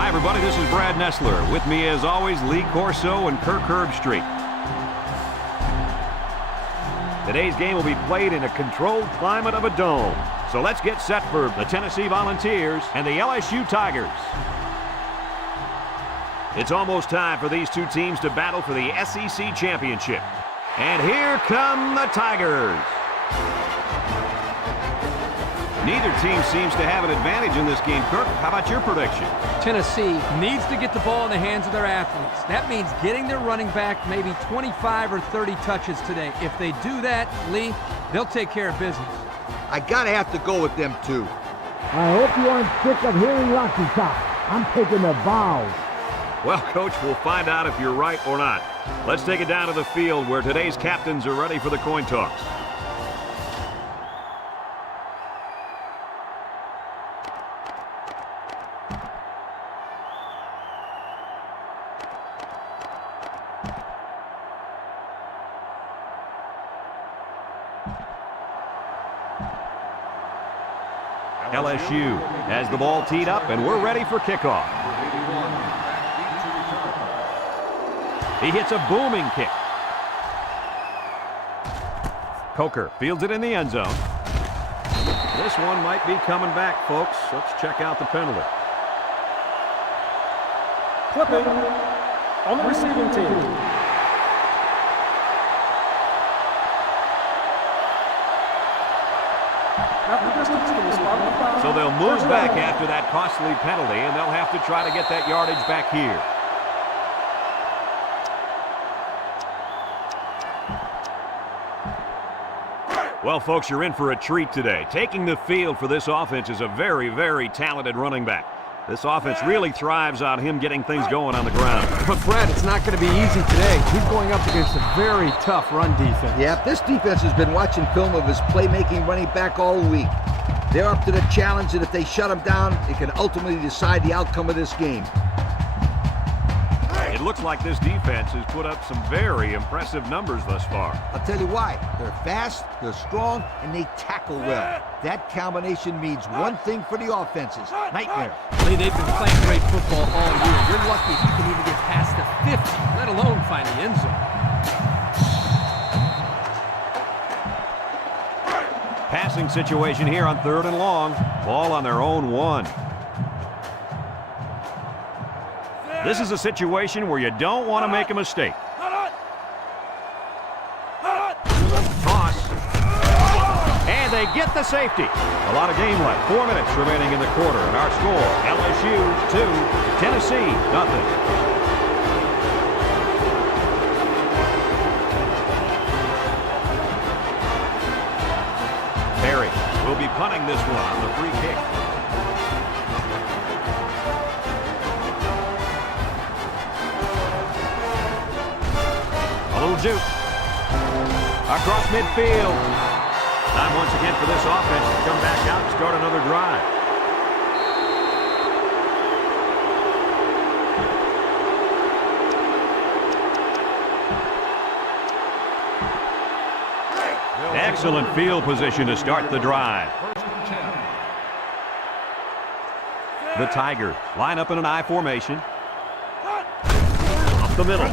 Hi, everybody. This is Brad Nessler. With me, as always, Lee Corso and Kirk Herbstreit. Today's game will be played in a controlled climate of a dome. So let's get set for the Tennessee Volunteers and the LSU Tigers. It's almost time for these two teams to battle for the SEC championship. And here come the Tigers. Neither team seems to have an advantage in this game. Kirk, how about your prediction? Tennessee needs to get the ball in the hands of their athletes. That means getting their running back maybe 25 or 30 touches today. If they do that, Lee, They'll take care of business. I gotta have to go with them, too. I hope you aren't sick of hearing Rocky Top. I'm taking the Vows. Well, Coach, we'll find out if you're right or not. Let's take it down to the field where today's captains are ready for the coin toss. LSU has the ball teed up, and we're ready for kickoff. He hits a booming kick. Coker fields it in the end zone. This one might be coming back, folks. Let's check out the penalty. Clipping on the receiving team. So they'll move back after that costly penalty, and they'll have to try to get that yardage back here. Well, folks, you're in for a treat today. Taking the field for this offense is a very, very talented running back. This offense really thrives on him getting things going on the ground. But, Fred, it's not going to be easy today. He's going up against a very tough run defense. Yeah, this defense has been watching film of his playmaking running back all week. They're up to the challenge, and if they shut him down, it can ultimately decide the outcome of this game. It looks like this defense has put up some very impressive numbers thus far. I'll tell you why. They're fast, they're strong, and they tackle well. That combination means one thing for the offenses: nightmare. They've been playing great football all year. You're lucky if you can even get past the 50, let alone find the end zone. Passing situation here on 3rd and long. Ball on their own 1. This is a situation where you don't want to make a mistake. Toss. And they get the safety. A lot of game left. 4 minutes remaining in the quarter. And our score, LSU 2, Tennessee 0. Perry will be punting this one on the free kick. A little juke. Across midfield. Time once again for this offense to come back out and start another drive. Excellent field position to start the drive. The Tigers line up in an I formation. Up the middle.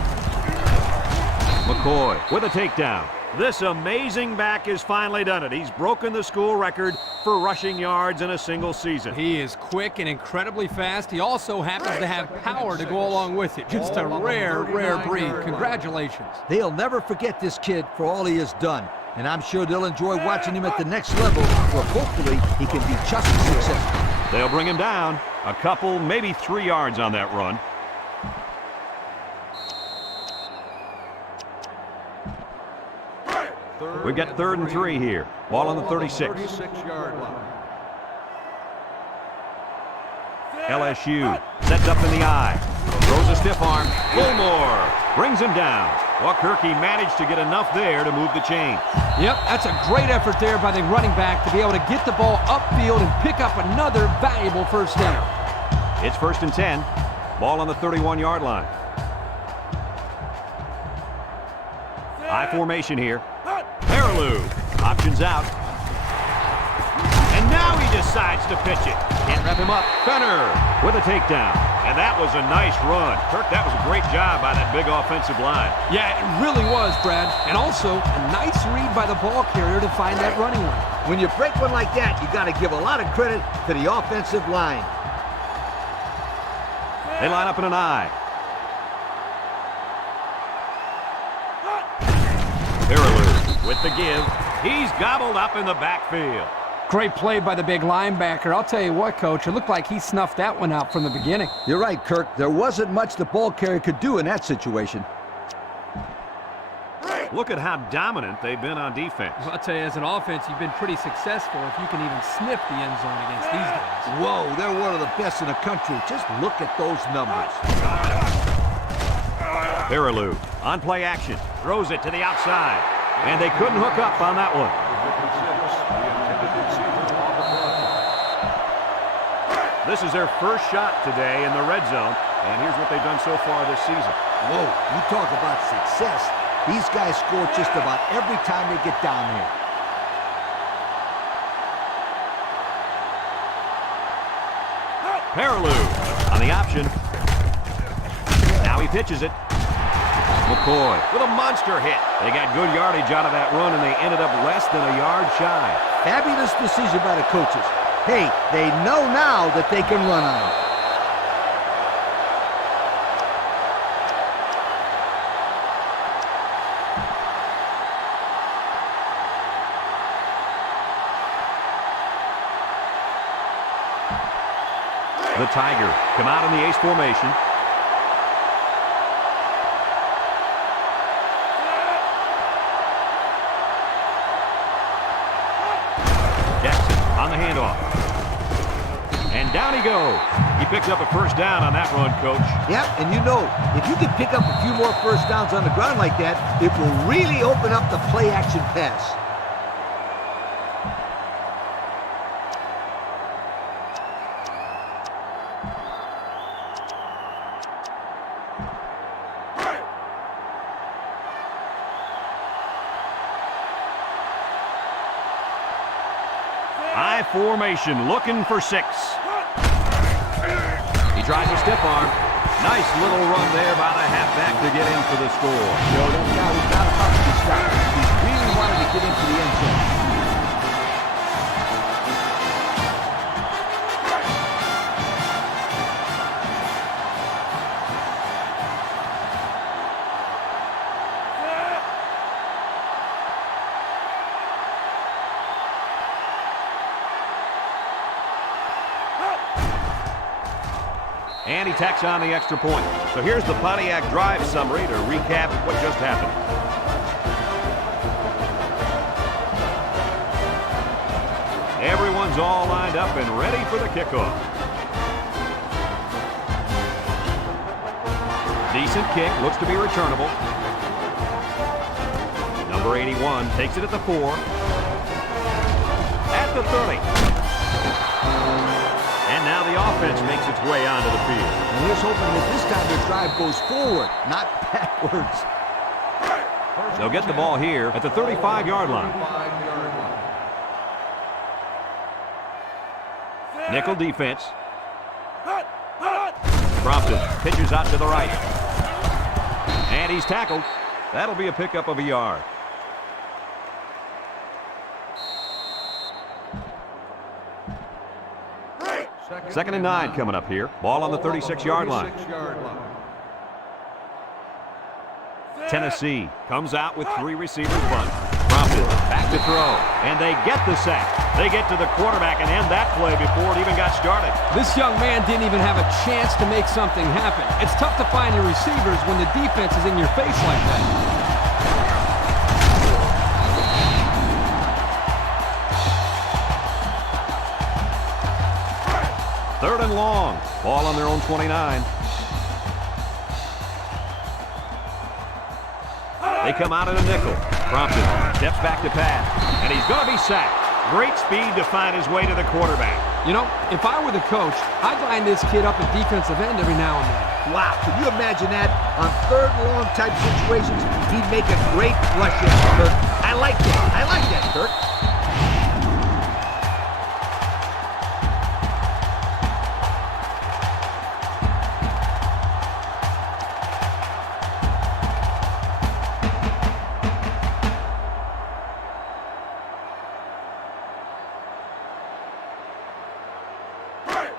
McCoy with a takedown. This amazing back has finally done it. He's broken the school record for rushing yards in a single season. He is quick and incredibly fast. He also happens to have power to go along with it. Just a rare, rare breed. Congratulations. They'll never forget this kid for all he has done. And I'm sure they'll enjoy watching him at the next level, where hopefully he can be just as successful. They'll bring him down. A couple, maybe 3 yards on that run. We've got 3rd and 3 here. Ball on the 36. LSU sets up in the I. Throws a stiff arm. Bullmore brings him down. Kirky managed to get enough there to move the chain. Yep, that's a great effort there by the running back to be able to get the ball upfield and pick up another valuable first down. It's 1st and 10. Ball on the 31-yard line. I formation here. Peterson options out. And now he decides to pitch it. Can't wrap him up. Fenner with a takedown. And that was a nice run. Kirk, that was a great job by that big offensive line. Yeah, it really was, Brad. And also, a nice read by the ball carrier to find that running lane. When you break one like that, you got to give a lot of credit to the offensive line. They line up in an I. Peterson with the give. He's gobbled up in the backfield. Great play by the big linebacker. I'll tell you what, Coach, it looked like he snuffed that one out from the beginning. You're right, Kirk. There wasn't much the ball carrier could do in that situation. Look at how dominant they've been on defense. Well, I'll tell you, as an offense, you've been pretty successful if you can even sniff the end zone against these guys. Whoa, they're one of the best in the country. Just look at those numbers. Peterson on play action. Throws it to the outside. And they couldn't hook up on that one. This is their first shot today in the red zone. And here's what they've done so far this season. Whoa, you talk about success. These guys score just about every time they get down here. Peterson on the option. Now he pitches it. McCoy with a monster hit. They got good yardage out of that run, and they ended up less than a yard shy. Fabulous decision by the coaches. Hey, they know now that they can run on it. The Tiger come out in the ace formation. Jackson on the handoff. And down he goes. He picks up a first down on that run, Coach. Yep, and you know, if you can pick up a few more first downs on the ground like that, it will really open up the play-action pass. I formation, looking for 6. He tries a stiff arm. Nice little run there by the halfback to get in for the score. Joe, that guy was not about to stop. He really wanted to get into the end zone. And he tacks on the extra point. So here's the Pontiac drive summary to recap what just happened. Everyone's all lined up and ready for the kickoff. Decent kick, looks to be returnable. Number 81 takes it at the 4. At the 30. And now the offense makes its way onto the field. And here's hoping that this time their drive goes forward, not backwards. They'll get the ball here at the 35-yard line. Nickel defense. Brompton pitches out to the right. And he's tackled. That'll be a pickup of a yard. Second and 9 coming up here. Ball on the 36-yard line. Tennessee comes out with 3 receivers bunt. Brompton back to throw. And they get the sack. They get to the quarterback and end that play before it even got started. This young man didn't even have a chance to make something happen. It's tough to find your receivers when the defense is in your face like that. Third and long. Ball on their own 29. They come out in a nickel. Brompton steps back to pass. And he's going to be sacked. Great speed to find his way to the quarterback. You know, if I were the coach, I'd line this kid up at defensive end every now and then. Wow, can you imagine that? On third and long type situations, he'd make a great rush in, Kirk. I like that. I like that, Kirk.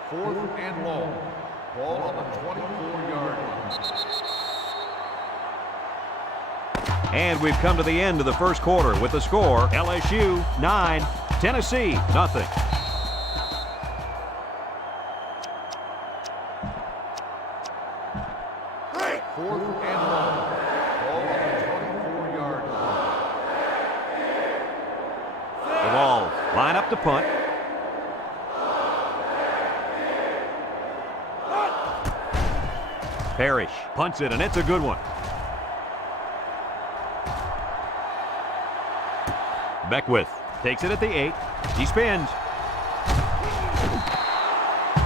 Fourth and long. Ball on the 24-yard line. And we've come to the end of the first quarter with the score, LSU 9, Tennessee nothing. Fourth and long. Ball on the 24-yard line. up to punt. Parrish punts it, and it's a good one. Beckwith takes it at the 8. He spins.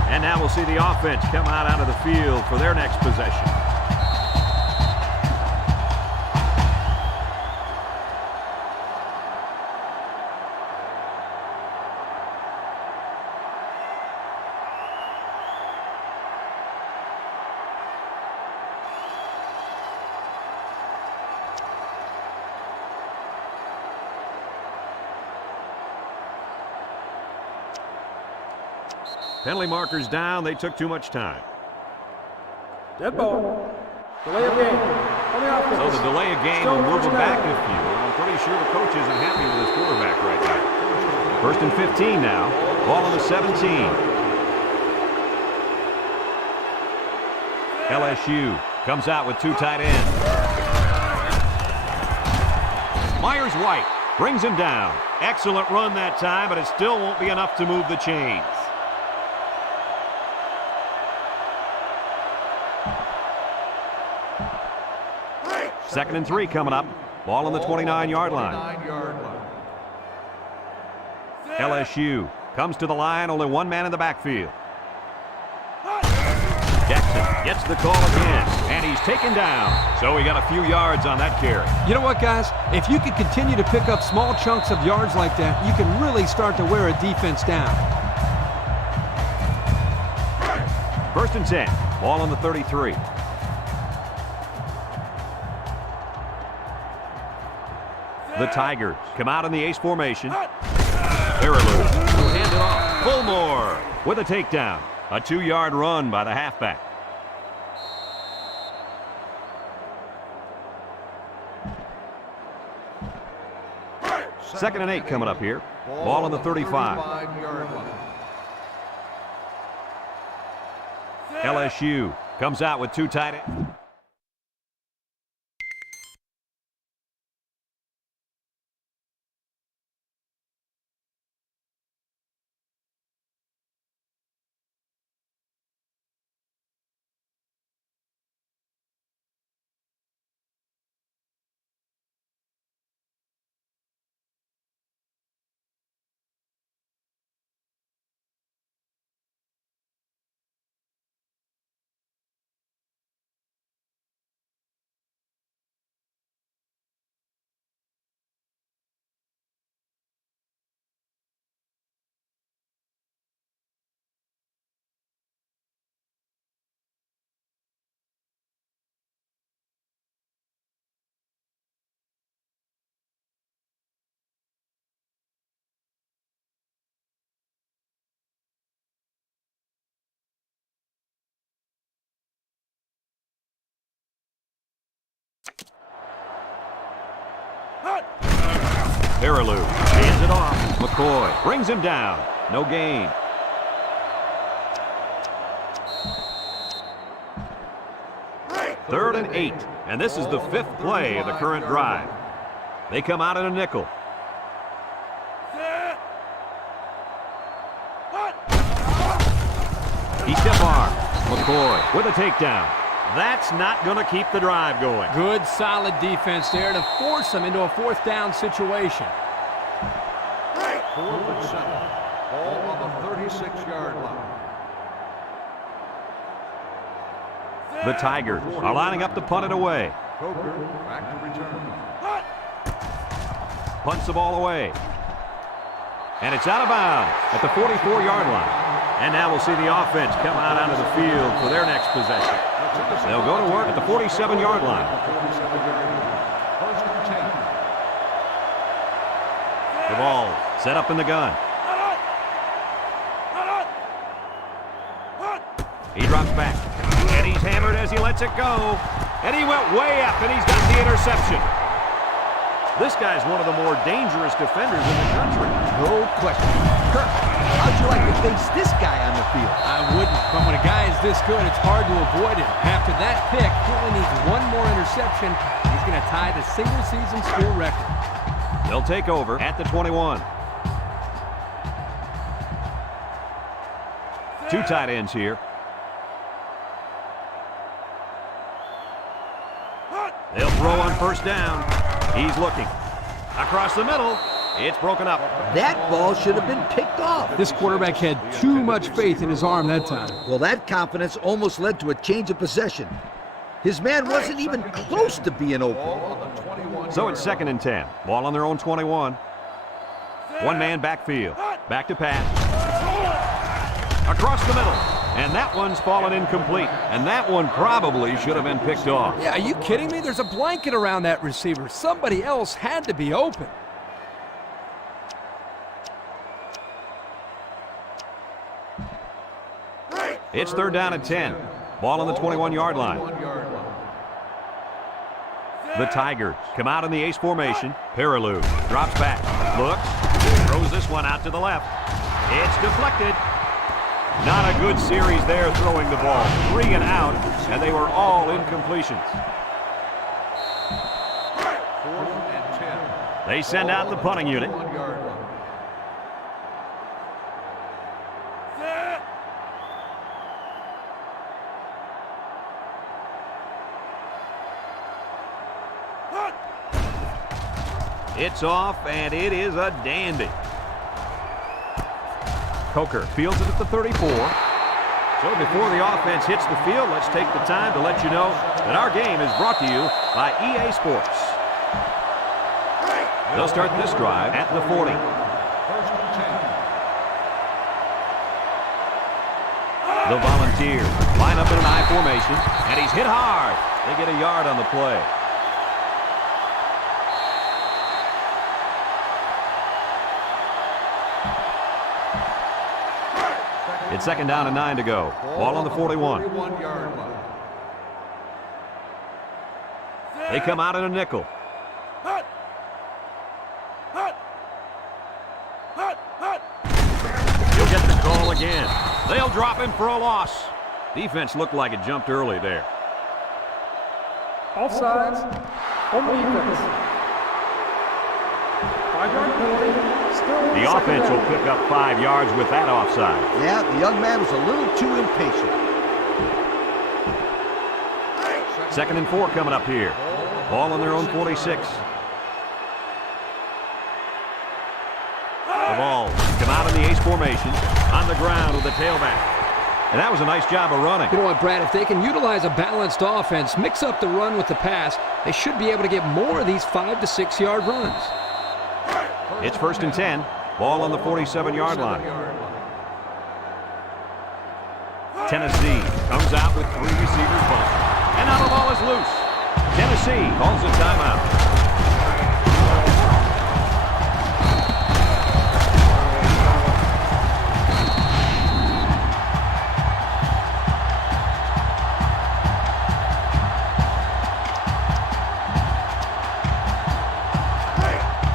And now we'll see the offense come out onto the field for their next possession. Penalty markers down. They took too much time. Dead ball. Delay of game. On the offense. So the delay of game will move him back a few. I'm pretty sure the coach isn't happy with his quarterback right now. First and 15 now. Ball on the 17. LSU comes out with 2 tight ends. Myers-White brings him down. Excellent run that time, but it still won't be enough to move the chains. Second and 3 coming up. Ball on the 29-yard line. LSU comes to the line, only one man in the backfield. Jackson gets the call again, and he's taken down. So he got a few yards on that carry. You know what, guys? If you can continue to pick up small chunks of yards like that, you can really start to wear a defense down. First and 10. Ball on the 33. The Tigers come out in the ace formation. Heisman will hand it off. Fulmore with a takedown. A 2-yard run by the halfback. Second and 8 coming up here. Ball on the 35. LSU comes out with 2 tight ends. Heisman hands it off. McCoy brings him down. No gain. Third and 8. And this is the 5th play of the current drive. They come out in a nickel. He stiff arm. McCoy with a takedown. That's not going to keep the drive going. Good, solid defense there to force them into a 4th down situation. 4th and 7. Ball on the 36-yard line. The Tigers are lining up to punt it away. Coker back to return. Punts the ball away. And it's out of bounds at the 44-yard line. And now we'll see the offense come out onto the field for their next possession. They'll go to work at the 47-yard line. First and 10. The ball set up in the gun. He drops back. And he's hammered as he lets it go. And he went way up, and he's got the interception. This guy's one of the more dangerous defenders in the country. No question. Kirk, how'd you like to face this guy on the field? I wouldn't, but when a guy is this good, it's hard to avoid him. After that pick, he only needs one more interception. He's going to tie the single-season school record. They'll take over at the 21. Two tight ends here. They'll throw on first down. He's looking. Across the middle. It's broken up. That ball should have been picked off. This quarterback had too much faith in his arm that time. Well, that confidence almost led to a change of possession. His man wasn't even close to being open. So it's 2nd and 10. Ball on their own 21. One man backfield. Back to pass. Across the middle. And that one's fallen incomplete. And that one probably should have been picked off. Yeah, are you kidding me? There's a blanket around that receiver. Somebody else had to be open. It's 3rd down and 10. Ball on the 21-yard line. The Tigers come out in the ace formation. Peterson drops back, looks, throws this one out to the left. It's deflected. Not a good series there throwing the ball. 3 and out, and they were all incompletions. 4th and 10. They send out the punting unit. It's off, and it is a dandy. Coker fields it at the 34. So before the offense hits the field, let's take the time to let you know that our game is brought to you by EA Sports. They'll start this drive at the 40. 1st and 10. The Volunteers line up in an I formation, and he's hit hard. They get a yard on the play. It's 2nd down and 9 to go. Ball on the 41. 41-yard line. They come out in a nickel. He'll get the call again. They'll drop him for a loss. Defense looked like it jumped early there. Offsides. On the defense. 5-yard penalty. Still The offense will pick up 5 yards with that offside. Yeah, the young man was a little too impatient. 2nd and 4 coming up here. Ball on their own 46. The Vols come out in the ace formation on the ground with the tailback. And that was a nice job of running. You know what, Brad? If they can utilize a balanced offense, mix up the run with the pass, they should be able to get more of these 5 to 6 yard runs. It's 1st and 10. Ball on the 47-yard line. Tennessee comes out with 3 receivers bumped. And now the ball is loose. Tennessee calls a timeout.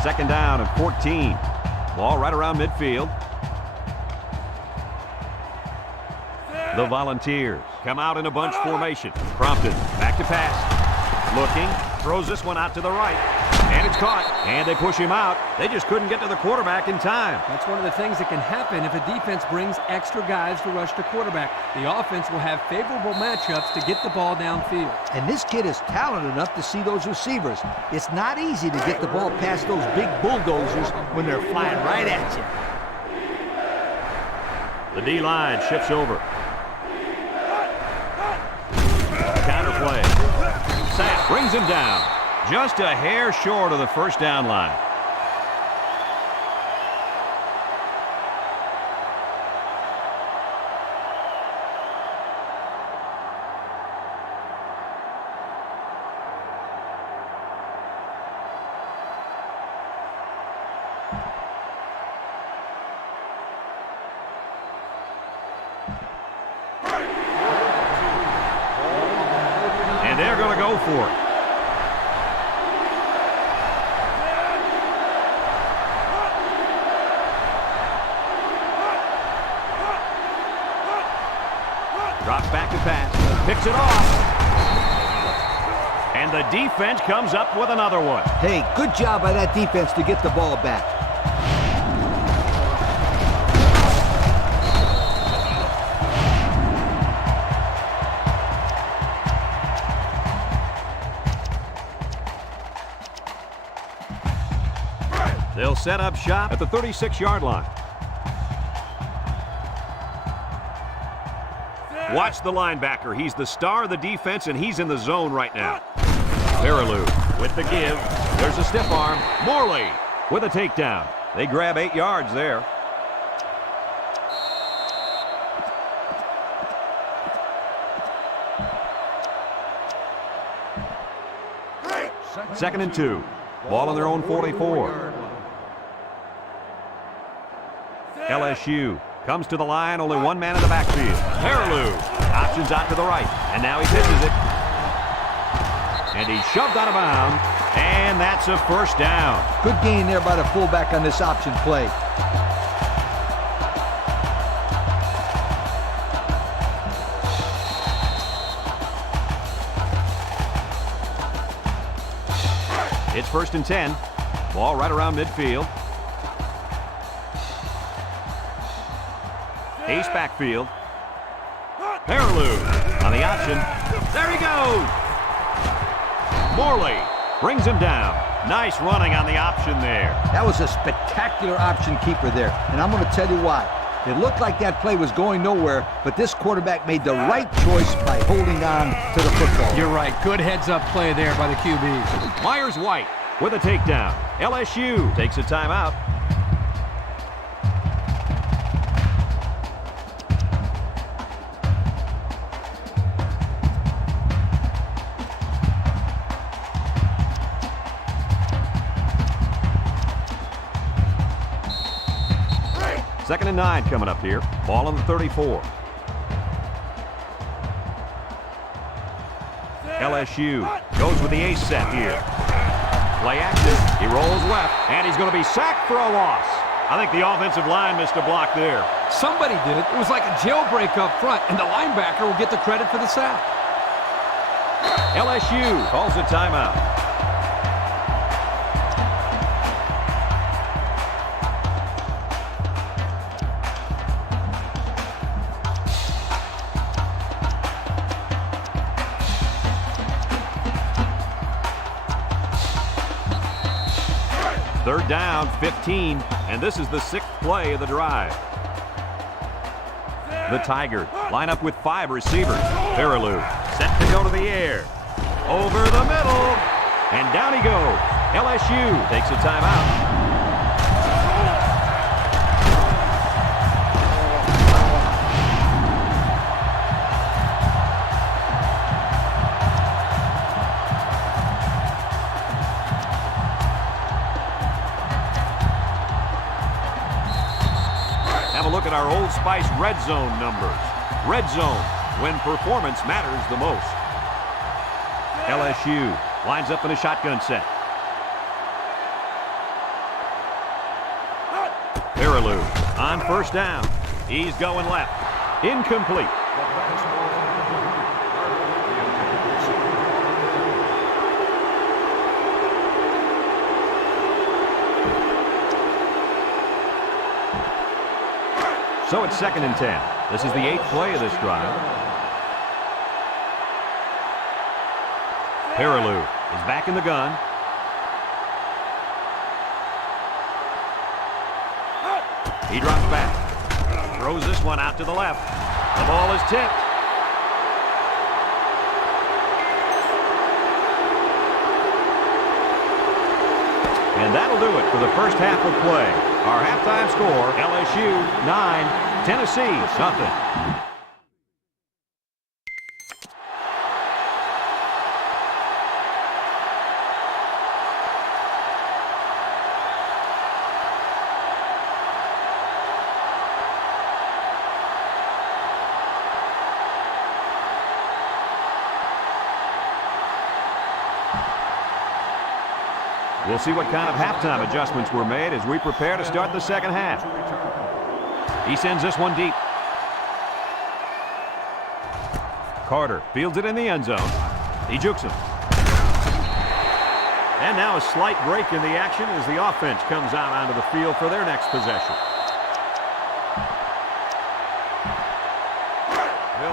Second down and 14. Ball right around midfield. The Volunteers come out in a bunch formation. Prompted, back to pass. Looking, throws this one out to the right. And it's caught. And they push him out. They just couldn't get to the quarterback in time. That's one of the things that can happen if a defense brings extra guys to rush the quarterback. The offense will have favorable matchups to get the ball downfield. And this kid is talented enough to see those receivers. It's not easy to get the ball past those big bulldozers when they're flying right at you. The D-line shifts over. Counter play. Sapp brings him down. Just a hair short of the first down line. And they're going to go for it. Drops back to pass, picks it off. And the defense comes up with another one. Hey, good job by that defense to get the ball back. set up shop at the 36-yard line. Watch the linebacker. He's the star of the defense, and he's in the zone right now. Peterson with the give. There's a stiff arm. Morley with a takedown. They grab 8 yards there. Second and 2. Ball on their own 44. LSU comes to the line. Only one man in the backfield. Peterson options out to the right. And now he pitches it. And he's shoved out of bounds. And that's a first down. Good gain there by the fullback on this option play. It's 1st and 10. Ball right around midfield. Ace backfield. Peterson on the option. There he goes. Morley brings him down. Nice running on the option there. That was a spectacular option keeper there, and I'm going to tell you why. It looked like that play was going nowhere, but this quarterback made the right choice by holding on to the football. You're right. Good heads-up play there by the QB. Myers-White with a takedown. LSU takes a timeout. Second and 9 coming up here. Ball on the 34. LSU goes with the ace set here. Play action. He rolls left, and he's going to be sacked for a loss. I think the offensive line missed a block there. Somebody did. It was like a jailbreak up front, and the linebacker will get the credit for the sack. LSU calls a timeout. Third down, 15, and this is the 6th play of the drive. The Tigers line up with 5 receivers. Peterson set to go to the air. Over the middle, and down he goes. LSU takes a timeout. Have a look at our Old Spice red zone numbers. Red zone, when performance matters the most. LSU lines up in a shotgun set. Peterson on first down. He's going left. Incomplete. So it's 2nd and 10. This is the 8th play of this drive. Peterson is back in the gun. He drops back. Throws this one out to the left. The ball is tipped. And that'll do it for the first half of play. Our halftime score, LSU 9, Tennessee nothing. We'll see what kind of halftime adjustments were made as we prepare to start the second half. He sends this one deep. Carter fields it in the end zone. He jukes him. And now a slight break in the action as the offense comes out onto the field for their next possession.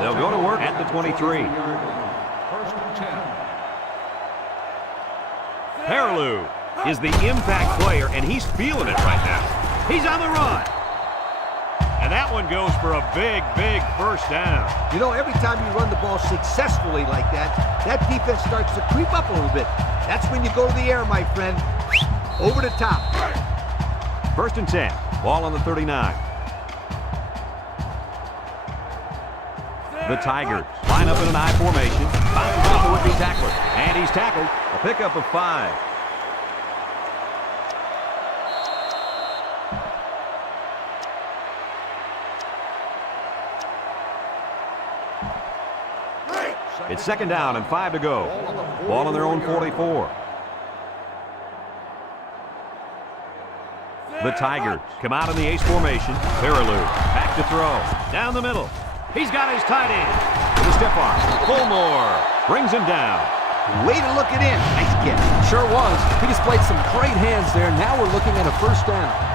They'll go to work at the 23. 1st and 10. Peterson is the impact player, and he's feeling it right now. He's on the run. And that one goes for a big, big first down. You know, every time you run the ball successfully like that, that defense starts to creep up a little bit. That's when you go to the air, my friend. Over the top. 1st and 10. Ball on the 39. The Tigers line up in an I formation. Bounces off the would-be tackler. And he's tackled. A pickup of 5. It's 2nd down and 5 to go. Ball on their own 44. The Tigers come out in the ace formation. Peterson back to throw. Down the middle. He's got his tight end. With a step arm. Fulmore brings him down. Way to look it in. Nice catch. Sure was. He displayed some great hands there. Now we're looking at a first down.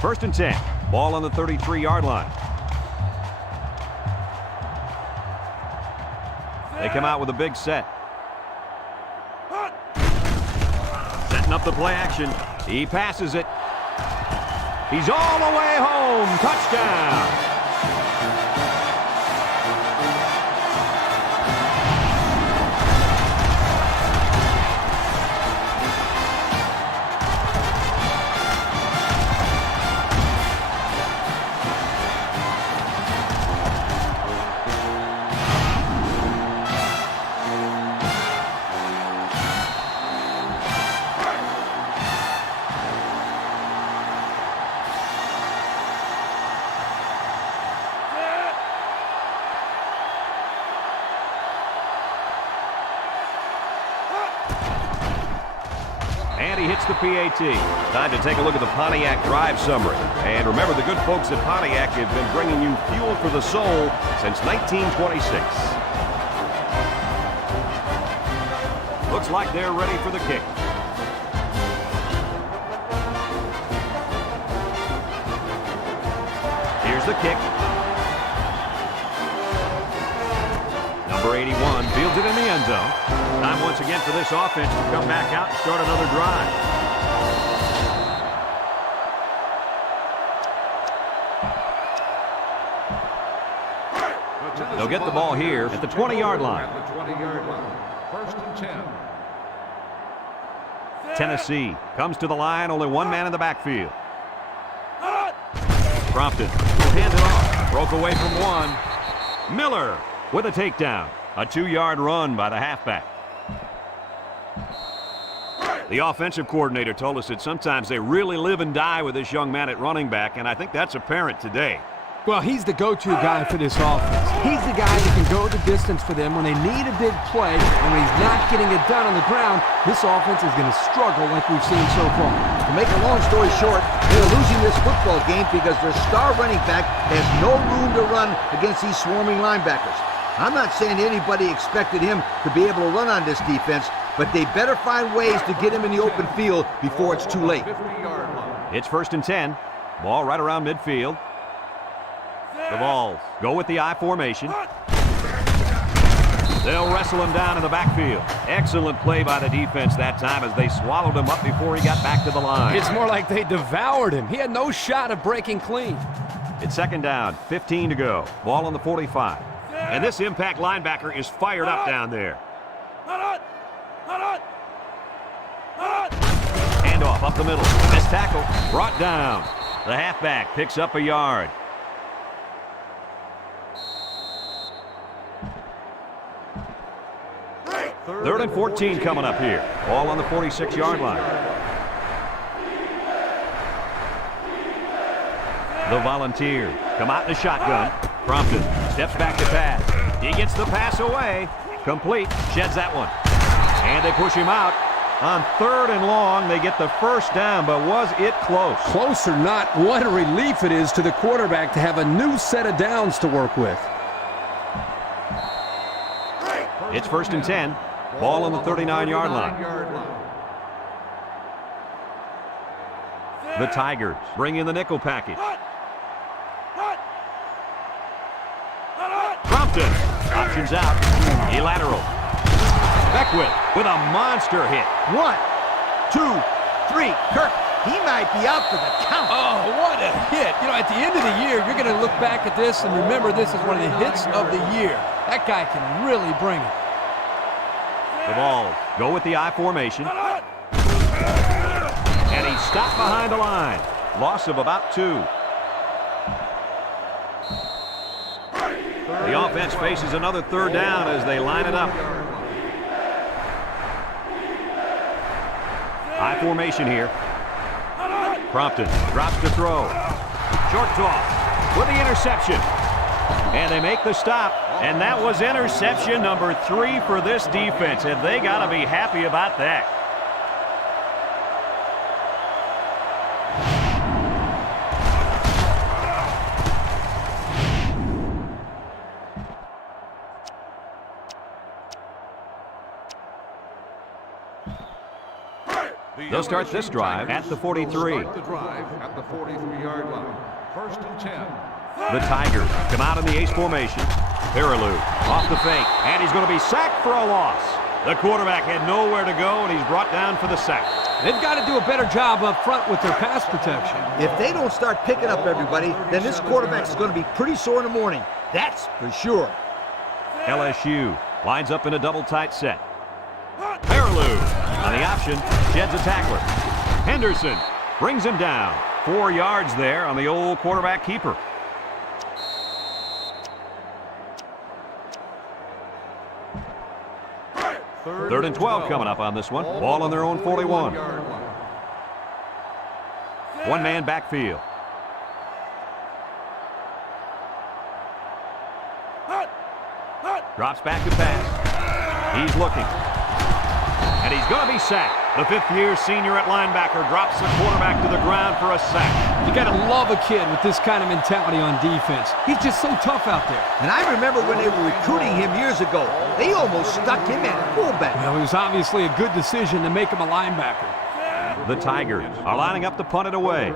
First and 10. Ball on the 33-yard line. They come out with a big set. Setting up the play action. He passes it. He's all the way home. Touchdown. And he hits the PAT. Time to take a look at the Pontiac drive summary. And remember, the good folks at Pontiac have been bringing you fuel for the soul since 1926. Looks like they're ready for the kick. Here's the kick. Number 81 fields it in the end zone. Time once again for this offense to come back out and start another drive. They'll get the ball here at the 20-yard line. 1st and 10. Tennessee comes to the line, only one man in the backfield. Prompted, hand it off, broke away from one. Miller with a takedown. A 2-yard run by the halfback. The offensive coordinator told us that sometimes they really live and die with this young man at running back, and I think that's apparent today. Well, he's the go-to guy for this offense. He's the guy that can go the distance for them when they need a big play, and when he's not getting it done on the ground, this offense is going to struggle like we've seen so far. To make a long story short, they're losing this football game because their star running back has no room to run against these swarming linebackers. I'm not saying anybody expected him to be able to run on this defense, but they better find ways to get him in the open field before it's too late. It's 1st and 10. Ball right around midfield. The Vols go with the I formation. They'll wrestle him down in the backfield. Excellent play by the defense that time as they swallowed him up before he got back to the line. It's more like they devoured him. He had no shot of breaking clean. It's 2nd down, 15 to go. Ball on the 45. And this impact linebacker is fired up down there. Handoff up the middle. Missed tackle. Brought down. The halfback picks up a yard. Third and 14 coming up here. Ball on the 46-yard line. The Volunteers come out in the shotgun. Prompted. Steps back to pass. He gets the pass away. Complete. Sheds that one. And they push him out. On 3rd and long, they get the first down, but was it close? Close or not, what a relief it is to the quarterback to have a new set of downs to work with. It's 1st and 10. Ball on the 39-yard line. The Tigers bring in the nickel package. Crompton options out. A lateral. Beckwith with a monster hit. 1, 2, 3. Kirk, he might be out for the count. Oh, what a hit. You know, at the end of the year, you're going to look back at this and remember this as one of the hits of the year. That guy can really bring it. The Vols go with the I formation. And he's stopped behind the line. Loss of about 2. The offense faces another 3rd down as they line it up. I formation here. Crompton drops to throw. Short toss with the interception. And they make the stop. And that was interception number 3 for this defense. And they got to be happy about that. They'll start this drive at the 43. Start the drive at the 43-yard line. 1st and 10. The Tigers come out in the ace formation. Peterson off the fake, and he's going to be sacked for a loss. The quarterback had nowhere to go, and he's brought down for the sack. They've got to do a better job up front with their pass protection. If they don't start picking up everybody, then this quarterback is going to be pretty sore in the morning. That's for sure. LSU lines up in a double tight set. Peterson on the option, sheds a tackler. Henderson brings him down. 4 yards there on the old quarterback keeper. Third and 12 coming up on this one. Ball on their own 41. One-man backfield. Drops back to pass. He's looking. And he's going to be sacked. The 5th-year senior at linebacker drops the quarterback to the ground for a sack. You got to love a kid with this kind of mentality on defense. He's just so tough out there. And I remember when they were recruiting him years ago, they almost stuck him at fullback. Well, it was obviously a good decision to make him a linebacker. The Tigers are lining up to punt it away.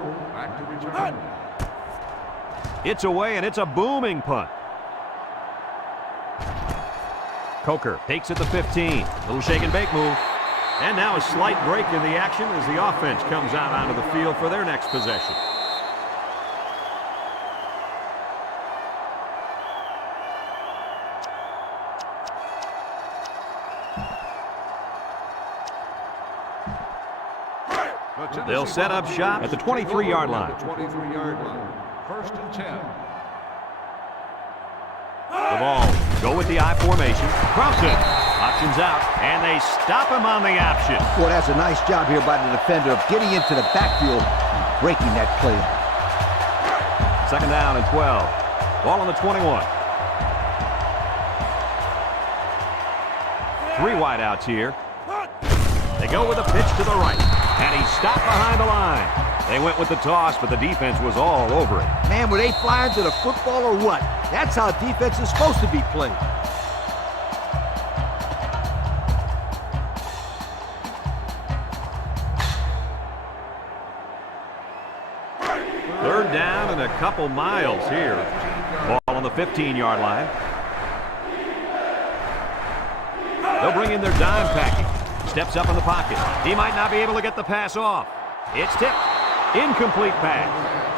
It's away, and it's a booming punt. Coker takes it to 15. Little shake and bake move. And now a slight break in the action as the offense comes out onto the field for their next possession. They'll set up shop at the 23-yard line. 23-yard line. 1st and 10. The Vols go with the I formation. Crompton options out, and they stop him on the option. Well, that's a nice job here by the defender of getting into the backfield and breaking that play. 2nd down and 12. Ball on the 21. 3 wideouts here. They go with a pitch to the right, and he stopped behind the line. They went with the toss, but the defense was all over it. Man, were they flying to the football or what? That's how defense is supposed to be played. Third down and a couple miles here. Ball on the 15-yard line. They'll bring in their dime package. Steps up in the pocket. He might not be able to get the pass off. It's tipped. Incomplete pass.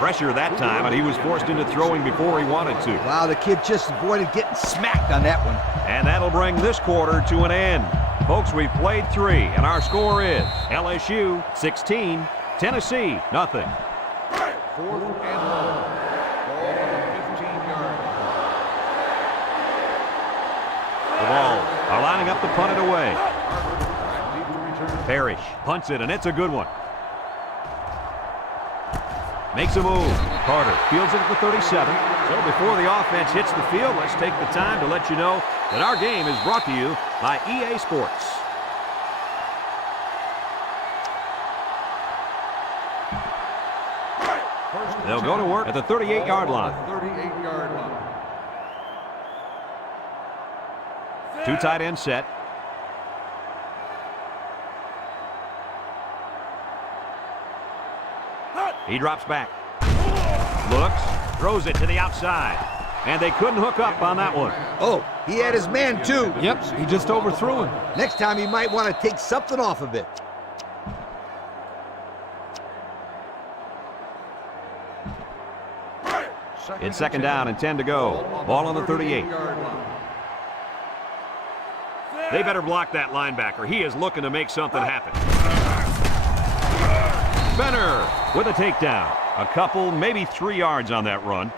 Pressure that time, and he was forced into throwing before he wanted to. Wow, the kid just avoided getting smacked on that one. And that'll bring this quarter to an end. Folks, we've played 3, and our score is LSU 16, Tennessee nothing. 4th and 1. Ball on the 15-yard line. The Vols are lining up to punt it away. Parrish punts it, and it's a good one. Makes a move. Carter fields it at the 37. So before the offense hits the field, let's take the time to let you know that our game is brought to you by EA Sports. They'll go to work at the 38-yard line. 38-yard line. Two tight end set. He drops back. Looks, throws it to the outside. And they couldn't hook up on that one. Oh, he had his man too. Yep, he just overthrew him. Next time he might want to take something off of it. It's second down and 10 to go. Ball on the 38. They better block that linebacker. He is looking to make something happen. Benner with a takedown. A couple, maybe 3 yards on that run.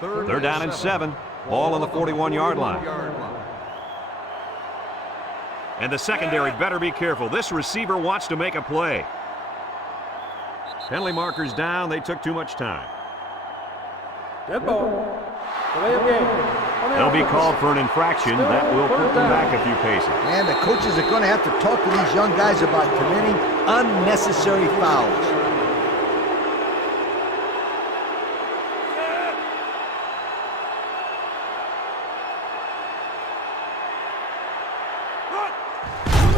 Third down and 7. Ball on the 41-yard line. And the secondary better be careful. This receiver wants to make a play. Penalty markers down. They took too much time. Dead ball. Delay of game. They'll be called for an infraction. That will put them back a few paces. And the coaches are going to have to talk to these young guys about committing unnecessary fouls.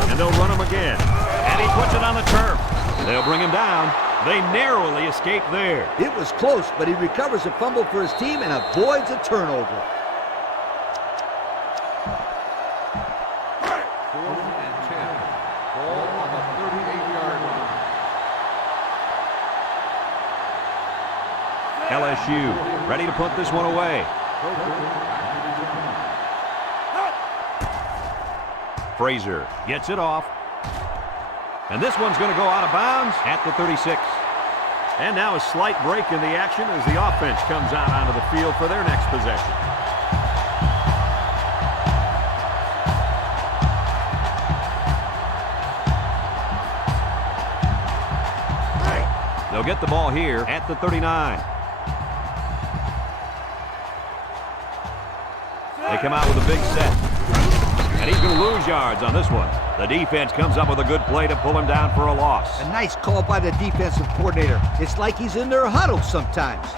And they'll run him again. And he puts it on the turf. They'll bring him down. They narrowly escape there. It was close, but he recovers a fumble for his team and avoids a turnover. 4th and 10. Ball on the 38-yard line. LSU ready to put this one away. Frazier gets it off. And this one's going to go out of bounds at the 36. And now a slight break in the action as the offense comes out onto the field for their next possession. They'll get the ball here at the 39. They come out with a big set. And he's going to lose yards on this one. The defense comes up with a good play to pull him down for a loss. A nice call by the defensive coordinator. It's like he's in their huddle sometimes.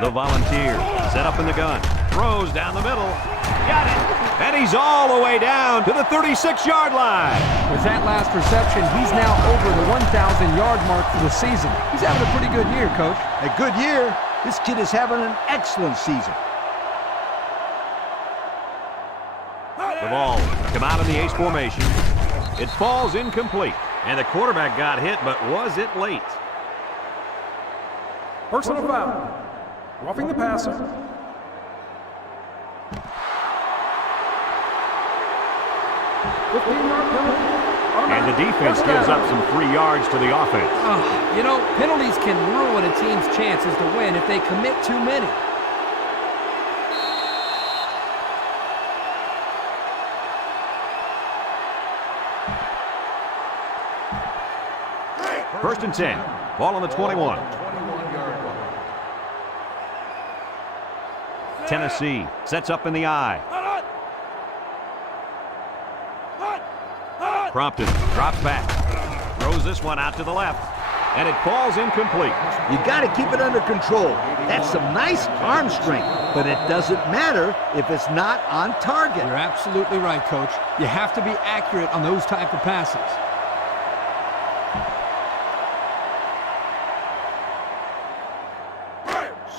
The Volunteers set up in the gun. Throws down the middle. Got it. And he's all the way down to the 36-yard line. With that last reception, he's now over the 1,000-yard mark for the season. He's having a pretty good year, Coach. A good year. This kid is having an excellent season. The ball come out in the ace formation. It falls incomplete. And the quarterback got hit, but was it late? Personal foul. Roughing the passer. And the defense gives up some 3 yards to the offense. You know, penalties can ruin a team's chances to win if they commit too many. First and 10. Ball on the 21. 21-yard line. Tennessee sets up in the eye. Crompton drops back. Throws this one out to the left. And it falls incomplete. You got to keep it under control. That's some nice arm strength, but it doesn't matter if it's not on target. You're absolutely right, Coach. You have to be accurate on those type of passes.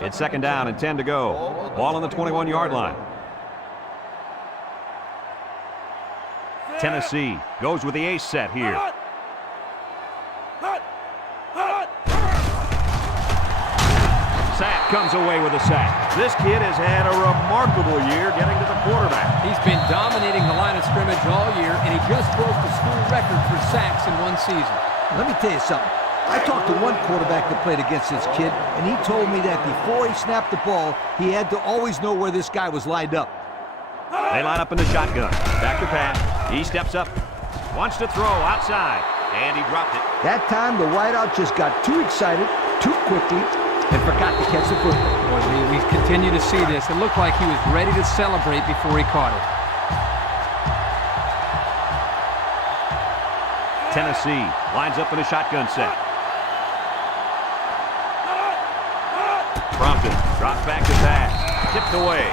It's second down and 10 to go. Ball on the 21-yard line. Tennessee goes with the ace set here. Sack comes away with a sack. This kid has had a remarkable year getting to the quarterback. He's been dominating the line of scrimmage all year, and he just broke the school record for sacks in one season. Let me tell you something. I talked to one quarterback that played against this kid, and he told me that before he snapped the ball, he had to always know where this guy was lined up. They line up in the shotgun. Back to pass. He steps up. Wants to throw outside. And he dropped it. That time, the wideout just got too excited, too quickly, and forgot to catch the football. Boy, we continue to see this. It looked like he was ready to celebrate before he caught it. Tennessee lines up in a shotgun set. Prompted, drops back to pass, tipped away.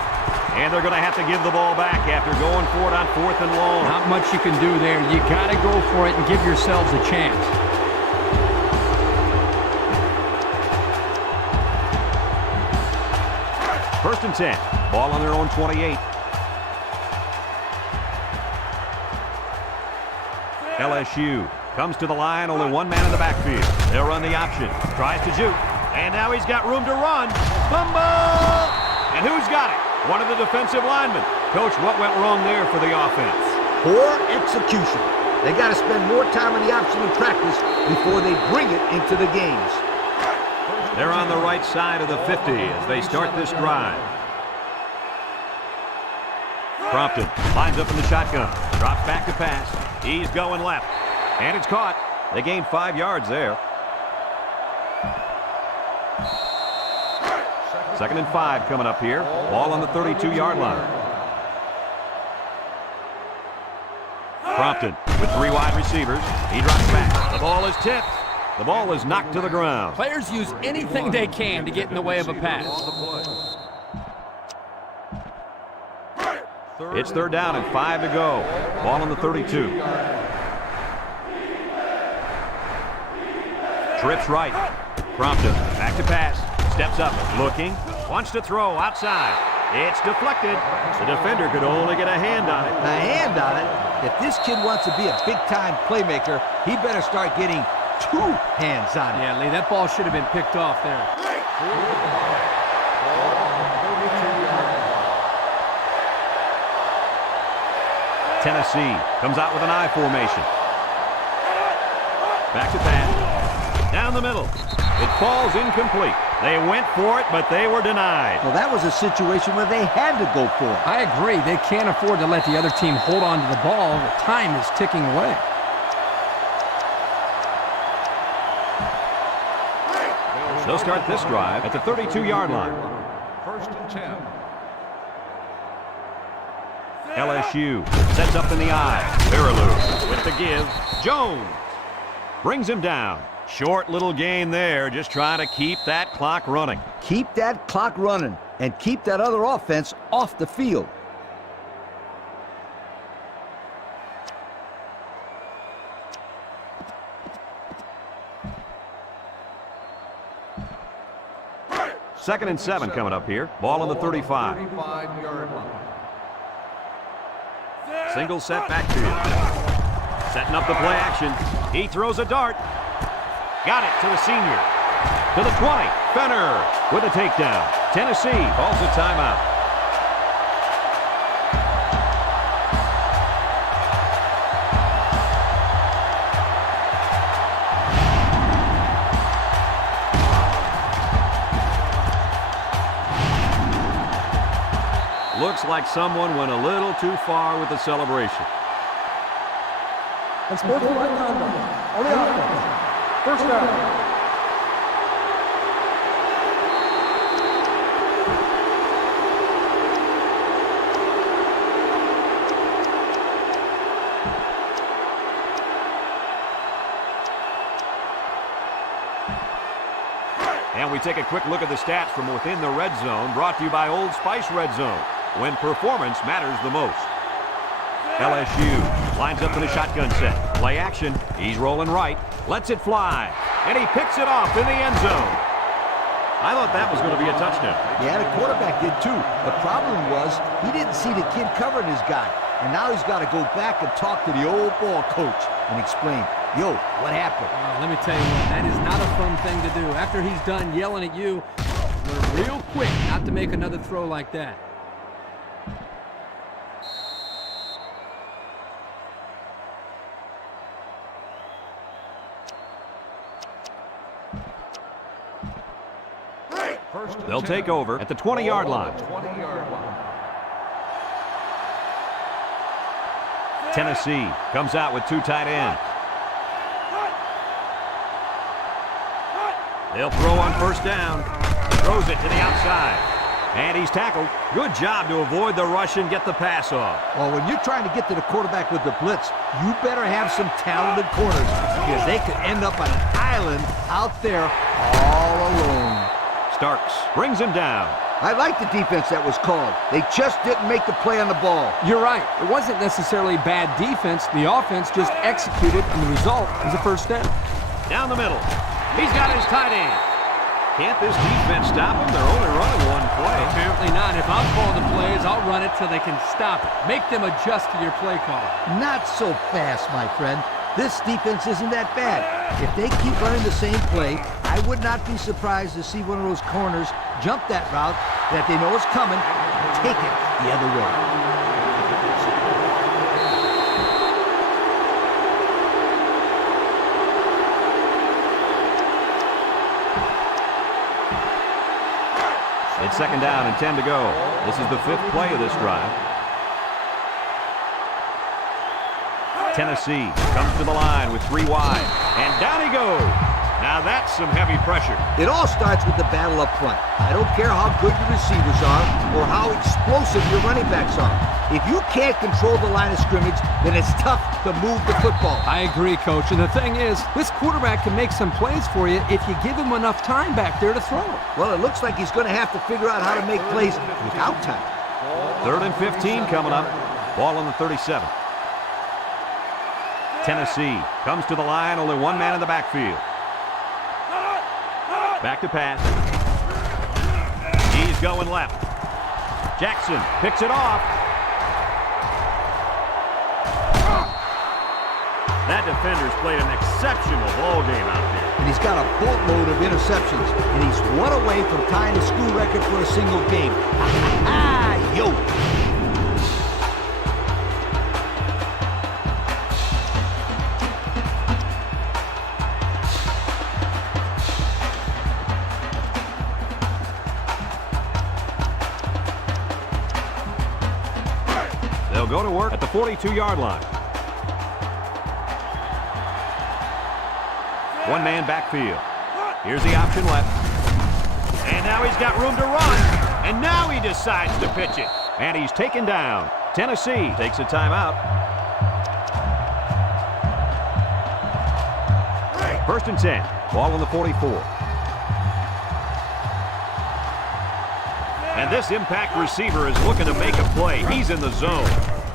And they're going to have to give the ball back after going for it on 4th and long. Not much you can do there. You got to go for it and give yourselves a chance. First and 10. Ball on their own 28. LSU comes to the line. Only one man in the backfield. They'll run the option. Tries to juke. And now he's got room to run. Fumble! And who's got it? One of the defensive linemen. Coach, what went wrong there for the offense? Poor execution. They got to spend more time on the option in practice before they bring it into the games. They're on the right side of the 50 as they start this drive. Prompted, lines up in the shotgun, drops back to pass. He's going left, and it's caught. They gained 5 yards there. 2nd and 5 coming up here. Ball on the 32-yard line. Prompted with 3 wide receivers. He drops back. The ball is tipped. The ball is knocked to the ground. Players use anything they can to get in the way of a pass. It's 3rd down and 5 to go. Ball on the 32. Trips right. Prompted. Back to pass. Steps up. Looking. Wants to throw outside. It's deflected. The defender could only get a hand on it. A hand on it? If this kid wants to be a big-time playmaker, he better start getting 2 hands on it. Yeah, Lee, that ball should have been picked off there. Tennessee comes out with an I formation. Back to pass. Down the middle. It falls incomplete. They went for it, but they were denied. Well, that was a situation where they had to go for it. I agree. They can't afford to let the other team hold on to the ball. The time is ticking away. They'll start this drive at the 32-yard line. 1st and 10. LSU sets up in the I. Peterson with the give. Jones brings him down. Short little gain there, just trying to keep that clock running. Keep that clock running and keep that other offense off the field. Second and 7 coming up here. Ball on the 35. 35-yard line. Single set backfield. Setting up the play action. He throws a dart. Got it to the senior. To the 20. Fenner with a takedown. Tennessee calls a timeout. Looks like someone went a little too far with the celebration. Unsportsmanlike conduct on the offense. 1st down. And we take a quick look at the stats from within the red zone, brought to you by Old Spice Red Zone, when performance matters the most. LSU lines up in a shotgun set. Play action. He's rolling right. Lets it fly. And he picks it off in the end zone. I thought that was going to be a touchdown. Yeah, the quarterback did too. The problem was he didn't see the kid covering his guy. And now he's got to go back and talk to the old ball coach and explain, yo, what happened? Let me tell you what, that is not a fun thing to do. After he's done yelling at you, learn real quick not to make another throw like that. They'll take over at the 20-yard line. 20-yard line. Tennessee comes out with two tight ends. They'll throw on first down. Throws it to the outside. And he's tackled. Good job to avoid the rush and get the pass off. Well, when you're trying to get to the quarterback with the blitz, you better have some talented corners because they could end up on an island out there all alone. Starks brings him down. I like the defense that was called. They just didn't make the play on the ball. You're right. It wasn't necessarily bad defense. The offense just executed, and the result is a first down. Down the middle. He's got his tight end. Can't this defense stop him? They're only running one play. Apparently not. If I'm calling the plays, I'll run it till they can stop it. Make them adjust to your play call. Not so fast, my friend. This defense isn't that bad. If they keep running the same play, I would not be surprised to see one of those corners jump that route that they know is coming and take it the other way. It's second down and 10 to go. This is the fifth play of this drive. Tennessee comes to the line with three wide. And down he goes. Now that's some heavy pressure. It all starts with the battle up front. I don't care how good your receivers are or how explosive your running backs are. If you can't control the line of scrimmage, then it's tough to move the football. I agree, Coach. And the thing is, this quarterback can make some plays for you if you give him enough time back there to throw. Well, it looks like he's going to have to figure out how to make plays without time. 3rd and 15 coming up. Ball on the 37. Tennessee comes to the line, only one man in the backfield. Back to pass. He's going left. Jackson picks it off. That defender's played an exceptional ball game out there. And he's got a boatload of interceptions, and he's one away from tying the school record for a single game. Yo! They'll go to work at the 42-yard line. One man backfield. Here's the option left. And now he's got room to run. And now he decides to pitch it. And he's taken down. Tennessee takes a timeout. 1st and 10. Ball on the 44. And this impact receiver is looking to make a play. He's in the zone.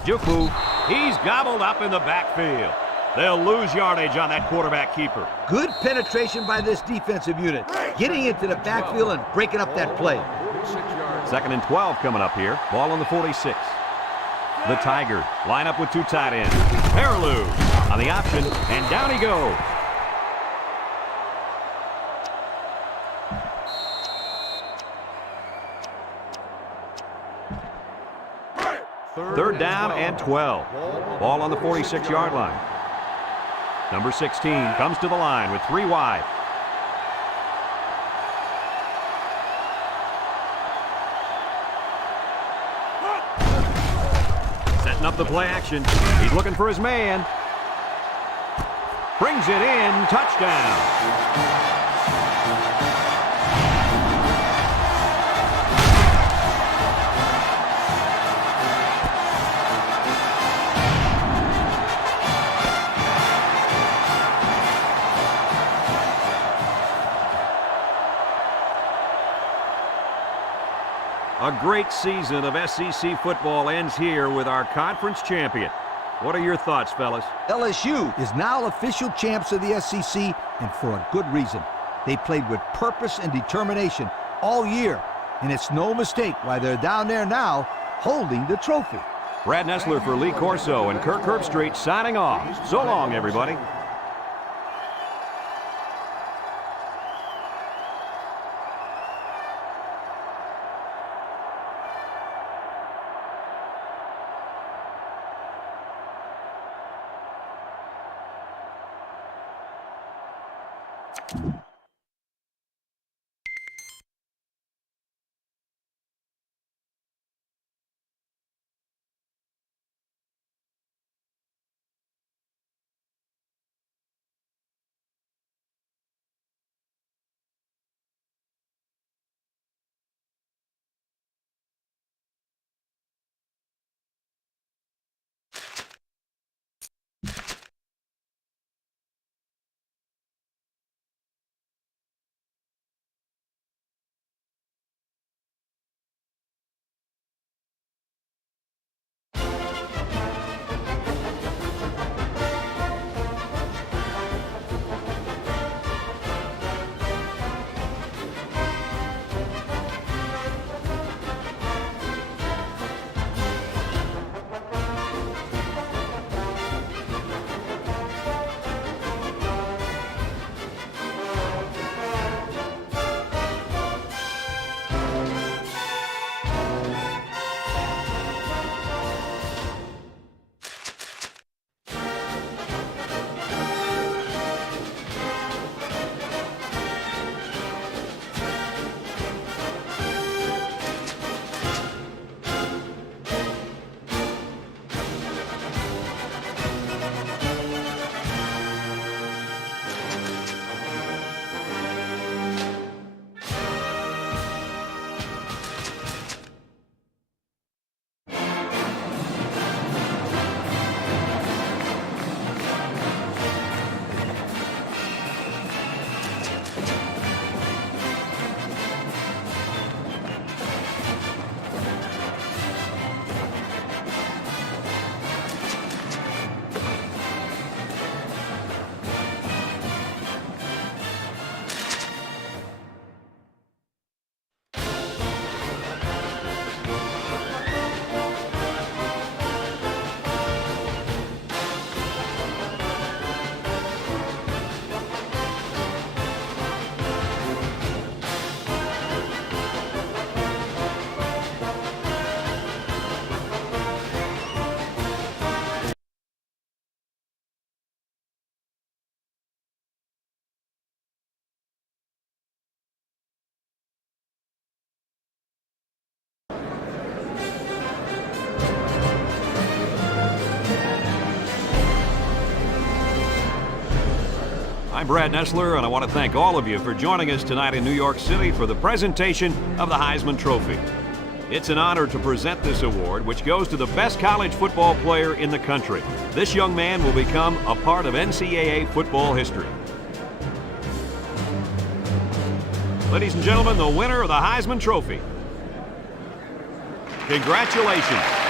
Juku, he's gobbled up in the backfield. They'll lose yardage on that quarterback keeper. Good penetration by this defensive unit, getting into the backfield and breaking up that play. 2nd and 12 coming up here. Ball on the 46. The Tigers line up with two tight ends. Peterson on the option, and down he goes. Third down and 12. Ball on the 46-yard line. Number 16 comes to the line with three wide. Setting up the play action. He's looking for his man. Brings it in. Touchdown. A great season of SEC football ends here with our conference champion. What are your thoughts, fellas? LSU is now official champs of the SEC, and for a good reason. They played with purpose and determination all year, and it's no mistake why they're down there now holding the trophy. Brad Nessler for Lee Corso and Kirk Herbstreit signing off. So long, everybody. I'm Brad Nessler, and I want to thank all of you for joining us tonight in New York City for the presentation of the Heisman Trophy. It's an honor to present this award, which goes to the best college football player in the country. This young man will become a part of NCAA football history. Ladies and gentlemen, the winner of the Heisman Trophy. Congratulations.